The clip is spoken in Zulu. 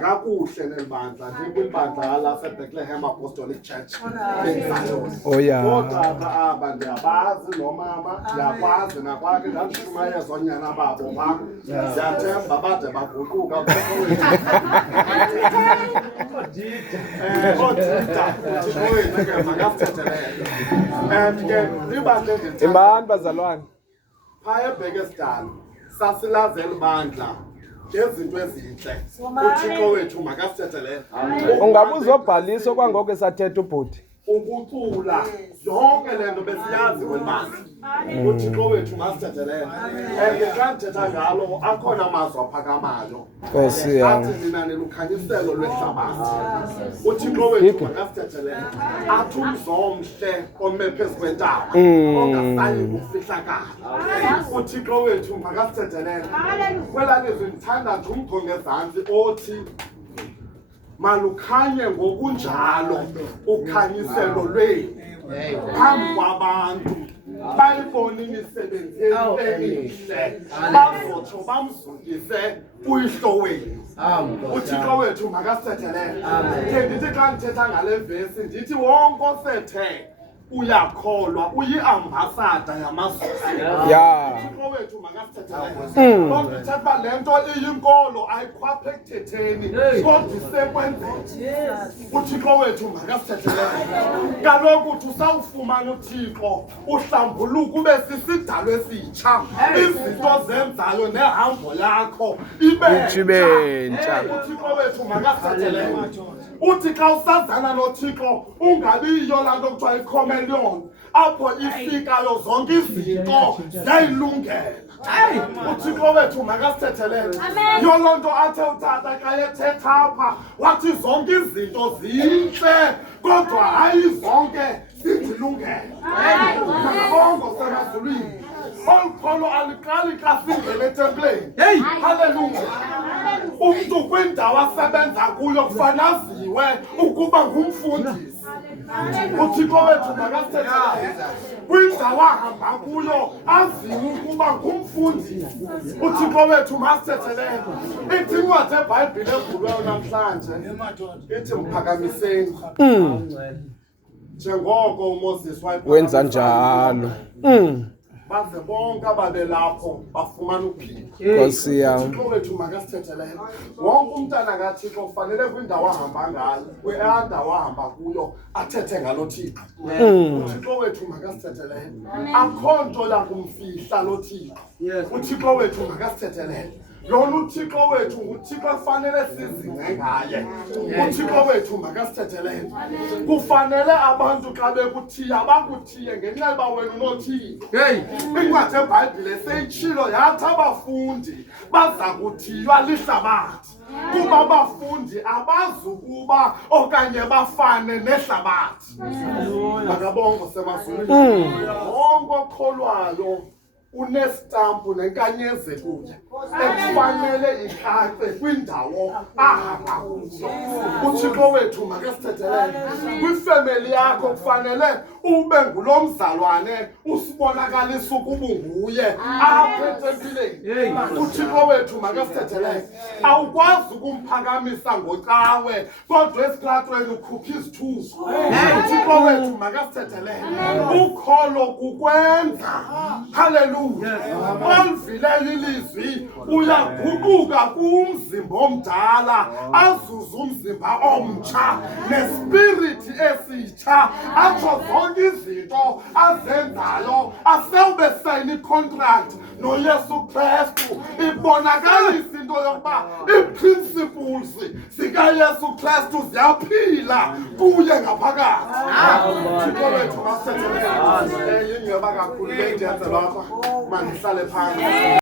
kakuhle nelibandla ndikwibandla laseBethlehem Apostolic Church. Oh yeah. Ootata aba ndiyabazi nomama ndiyakwazi nakwakhe ndandishumayeza zonyana babo phaa ndiyathemba bade baguquka ootita uthixo ke makasithethelele and ke ibandla Imani bazalwane. phaa eBhekesdal sasilazela ibandla ngezinto ezintle uthixo wethu makasithethelele. Ungabuza obhalisa okwangoku esathetha ubhuti. Ukucula yonke lento besiyazi kwelibandla uthixo wethu masithethelele. Xa ndithetha ngalo akhona amazwi aphakamayo Nkosi yami. athi nina nilukhanyiselo lwehlabathi. uthixo wethu makasithethelele athi umzomhle ome phezu kwentaba ongasayi kufihlakala. uthixo wethu makasithethelele. Kwelaa lizwi ndithanda nje umtho ngezantsi othi malukhanye ngokunjalo ukhanyiselo lwenu phambi kwabantu bayibone imisebenzi yenu emihle bazotsho bamzukise uyihlo wenu. uthixo wethu makasithethelele. Ke ndithi xa ndithetha ngale vesi ndithi wonke osethe uyakholwa uyi-ambasada yamazwi. Yeah. uthixo wethu makasithethelele. Loo nto ithetha uba le nto iyinkolo ayikhwapha ekuthetheni kodwa isekwenzeni. uthixo wethu makasithethelele. Kaloku uthi usawufumana uthixo uhlambuluko ube sisidalwa esitsha izinto zenzayo nehambo lakho ibe Ibentsha. uthixo wethu makasithethelele. Uthi xa usazana nothixo ungabiyo laa nto kuthiwa ikhomelion apho ifikayo zonke izinto ziyayilungela. uthixo wethu makasithethelele. Yiyo loo nto athe utata xa ethetha apha wathi zonke izinto zintle kodwa hayi zonke zindilungela. Makabongo semazulwini. Olu kholo aliqali xa singena etempileni. Haleluya. Umntu kwindawo asebenza kuyo kufanele aziwe ukuba ngumfundisi. uthixo wethu makasithethelele. Kwindawo ahamba kuyo aziwe ukuba ngumfundisi. uthixo wethu masithethelele. Ithi incwadi yeBhayibhile evulweyo namhlanje ithi mphakamiseni njengoko uMoses Wenza njalo. baze bonke ababelapho bafumana ukuphila. Nkosi yami. uthixo wethu makasithethelele. Wonke umntana kaThixo kufanele kwindawo ahamba ngayo kwiandawo ahamba kuyo athethe ngalo Thixo. uthixo wethu makasithethelele. Akho nto yakumfihla lo Thixo. uthixo wethu makasithethelele. Lona uthixo wethu nguthixo kufanele sizingce ngaye. uthixo wethu makasithethelele. Kufanele abantu xa bekuthiya bakuthiye ngenxa yoba wena unothixo. Incwadi yeBhayibhile seyitshilo yathi abafundi baza kuthiywa lihlabathi kuba abafundi abazukuba okanye bafane nehlabathi. Makabongo semazulwini. Wonke okholwayo unestampu nenkanyezelo ekufanele icace kwindawo ahamba kuyo. uthixo wethu makasithethelele. Kwifemeli yakho kufanele ube ngulo mzalwane usibonakalisa ukuba unguye apha etempileni. uthixo wethu makasithethelele. Awukwazi ukumphakamisa ngocawe kodwa esitratweni ukhupha izithuko. uthixo wethu makasithethelele. Ukholo kukwenza. Haleluya. Olivileyo ilizwi uyaguquka kumzimba omdala azuze umzimba omtsha nespirithi esitsha atsho zonke izinto azenzayo asewube sayina icontract noYesu Kristu ibonakalisa into yokuba iprinciples zikaYesu Kristu ziyaphila kuye ngaphakathi. uthixo wethu masithethelele. Yingeba kakhulu le ndiyenzelwa apha mandihlale phansi.